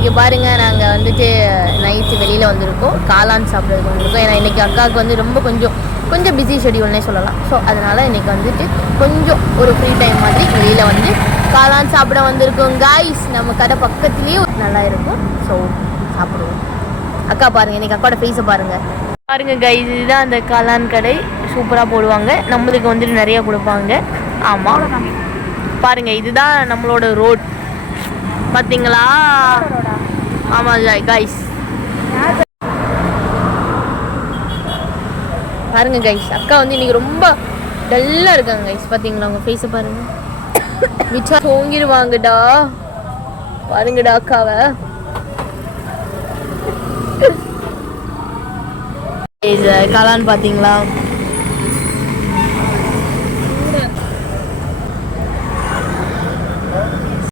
இன்றைக்கி பாருங்கள் நாங்கள் வந்துட்டு நைட்டு வெளியில் வந்திருக்கோம், காளான் சாப்பிட்றதுக்கு வந்திருக்கோம். ஏன்னா இன்றைக்கி அக்காவுக்கு வந்து ரொம்ப கொஞ்சம் பிஸி ஷெடியூல்னே சொல்லலாம். ஸோ அதனால் இன்றைக்கி வந்துட்டு கொஞ்சம் ஒரு ஃப்ரீ டைம் மாதிரி வெளியில் வந்து காளான் சாப்பிட வந்திருக்கோம் காய்ஸ். நம்ம கடை பக்கத்துலேயே நல்லா இருக்கும். ஸோ சாப்பிடுவோம். அக்கா பாருங்கள், இன்றைக்கி அக்காவோட ஃபேஸை பாருங்கள் கைஸ். இதுதான் அந்த காளான் கடை, சூப்பராக போடுவாங்க. நம்மளுக்கு வந்துட்டு நிறையா கொடுப்பாங்க. ஆமாம் பாருங்கள், இதுதான் நம்மளோட ரோட் பார்த்தீங்களா? ஆமாம் கைஸ், பாருங்கள் கைஸ். அக்கா வந்து இன்றைக்கி ரொம்ப டல்லாக இருக்காங்க கைஸ். பார்த்தீங்களா அவங்க ஃபேஸை பாருங்கள், மிச்சா தூங்கிடுவாங்கடா. பாருங்கடா அக்காவை. இது காளான் பார்த்தீங்களா?